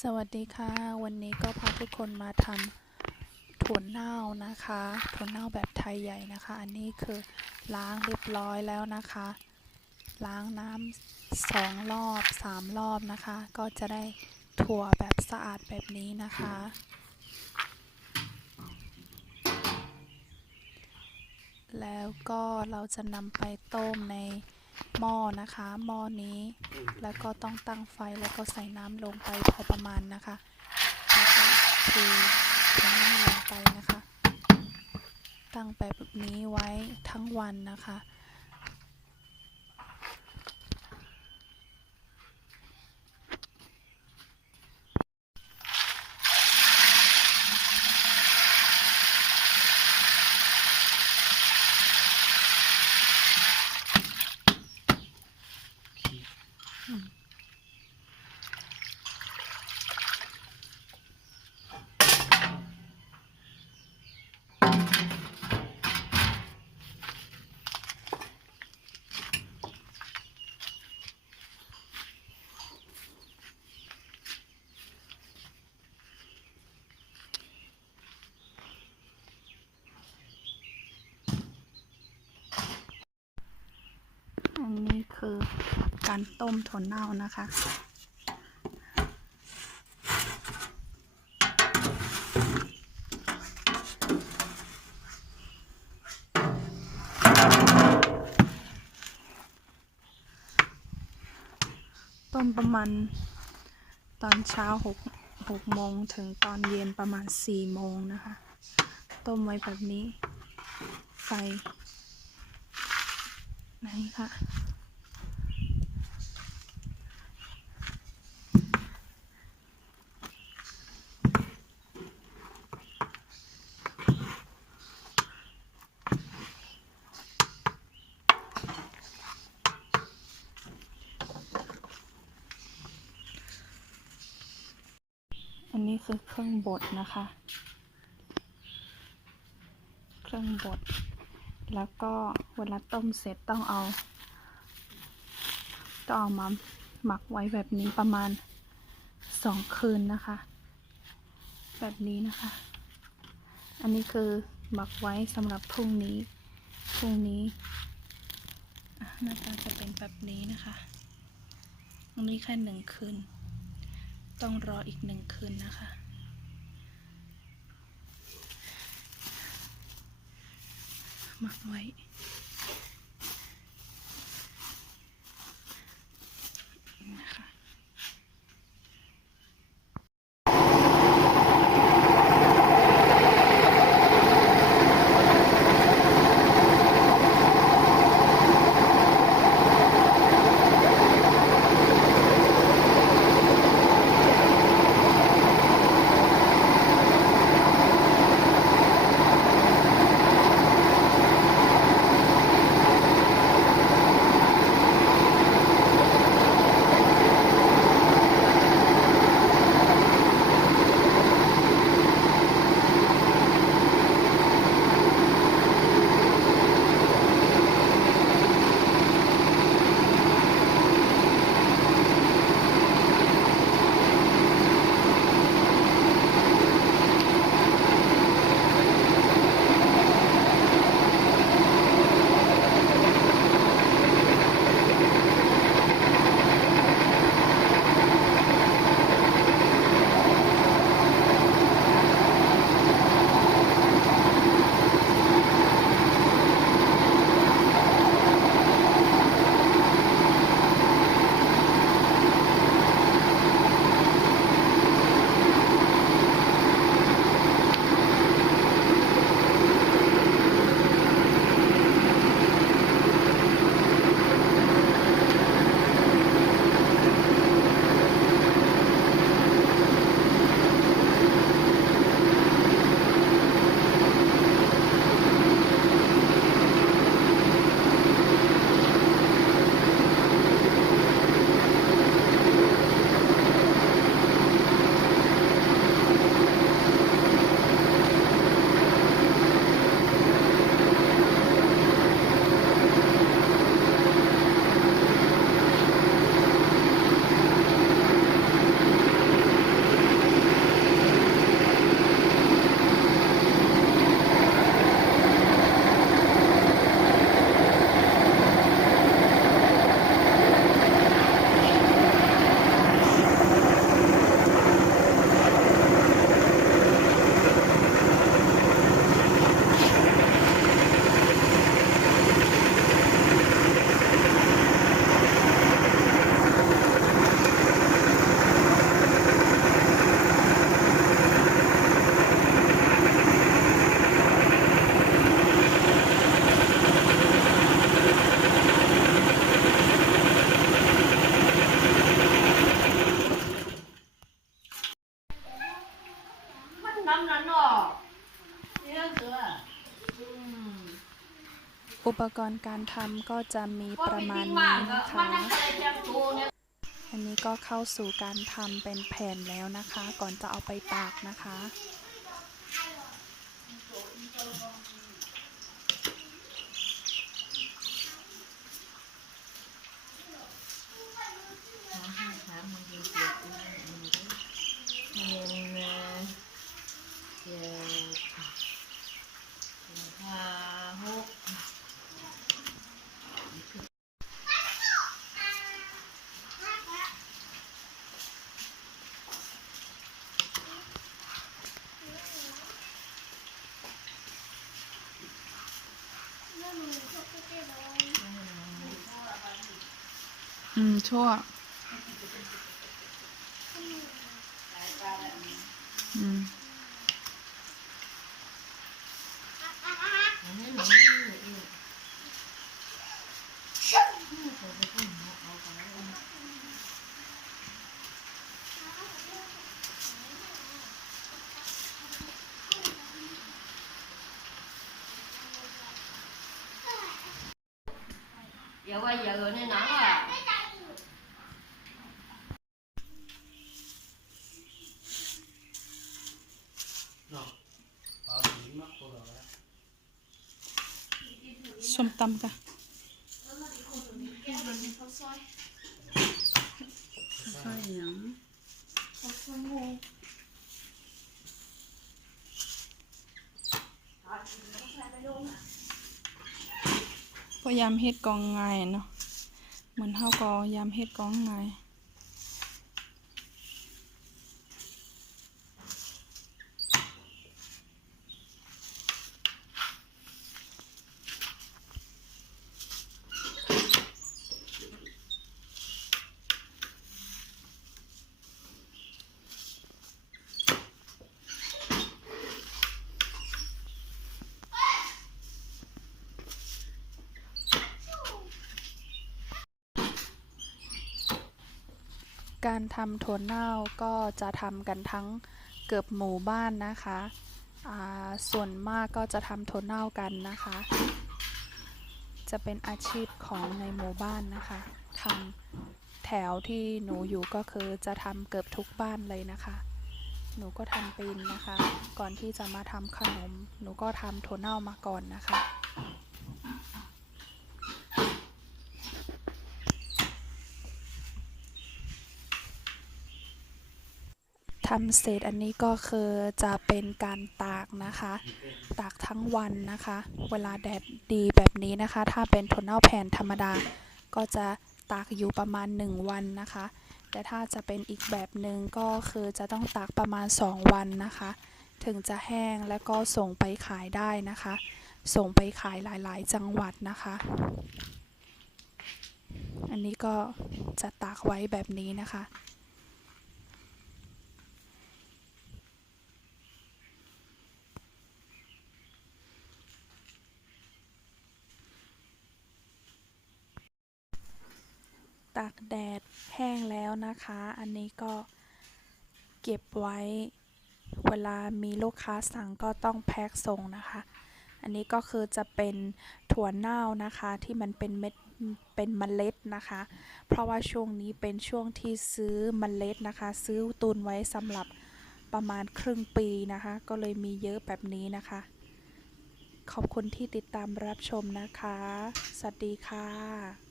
สวัสดีค่ะ วันนี้ก็พาทุกคนมาทำถั่วเน่านะคะถั่วเน่าแบบไทยใหญ่นะคะ อันนี้คือล้างเรียบร้อยแล้วนะคะ ล้างน้ำสองรอบสามรอบนะคะ ก็จะได้ถั่วแบบสะอาดแบบนี้นะคะ แล้วก็เราจะนำไปต้มใน หม้อนะคะหม้อนี้ แล้วก็ต้องตั้งไฟแล้วก็ใส่น้ำลงไปพอประมาณนะคะแล้วก็เทถั่วเน่าลงไปนะคะ ตั้งไปแบบนี้ไว้ทั้งวันนะคะ อันนี้คือ การต้มถั่วเน่านะคะ ต้มประมาณตอนเช้าหกหกโมงถึงตอนเย็นประมาณสี่โมงนะคะ ต้มไว้แบบนี้ ไฟไหนคะ คือเครื่องบดนะคะ เครื่องบด แล้วก็เวลาต้มเสร็จต้องเอา ต้องเอามาหมักไว้แบบนี้ประมาณสองคืนนะคะ แบบนี้นะคะ อันนี้คือหมักไว้สำหรับพรุ่งนี้ พรุ่งนี้หน้าตาจะเป็นแบบนี้นะคะอันนี้แค่หนึ่งคืน ต้องรออีกหนึ่งคืนนะคะ หมั อุปกรณ์การทำก็จะมีประมาณนี้นะคะ อันนี้ก็เข้าสู่การทำเป็นแผ่นแล้วนะคะ ก่อนจะเอาไปตากนะคะเจ็ดห้าหก Ừ, chua ạ ừ. Giờ qua giờ rồi nên nói à ตำค่ะพยายามเฮ็ดกองง่ายเนาะเหมือนเฮาก็ยามเฮ็ดกองง่ การทำถั่วเน่าก็จะทำกันทั้งเกือบหมู่บ้านนะคะอ่าส่วนมากก็จะทำถั่วเน่ากันนะคะ จะเป็นอาชีพของในหมู่บ้านนะคะทำแถวที่หนูอยู่ก็คือจะทำเกือบทุกบ้านเลยนะคะ หนูก็ทำป็นนะคะ ก่อนที่จะมาทำขนม หนูก็ทำถั่วเน่ามาก่อนนะคะำเสร็จอันนี้ก็คือจะเป็นการตากนะคะ ตากทั้งวันนะคะ เวลาแดดดีแบบนี้นะคะ ถ้าเป็นถั่วเน่าแผ่นธรรมดา ก็จะตากอยู่ประมาณ 1 วันนะคะ แต่ถ้าจะเป็นอีกแบบหนึ่งก็คือจะต้องตากประมาณ 2 วันนะคะ ถึงจะแห้งแล้วก็ส่งไปขายได้นะคะ ส่งไปขายหลายๆ จังหวัดนะคะ อันนี้ก็จะตากไว้แบบนี้นะคะากแดดแห้งแล้วนะคะ อันนี้ก็เก็บไว้ เวลามีลูกค้าสั่งก็ต้องแพ็คส่งนะคะ อันนี้ก็คือจะเป็นถั่วเน่านะคะที่มันเป็นเม็ดเป็นเมล็ดนะคะ เพราะว่าช่วงนี้เป็นช่วงที่ซื้อเมล็ดนะคะ ซื้อตุนไว้สำหรับประมาณครึ่งปีนะคะ ก็เลยมีเยอะแบบนี้นะคะ ขอบคุณที่ติดตามรับชมนะคะ สวัสดีค่ะ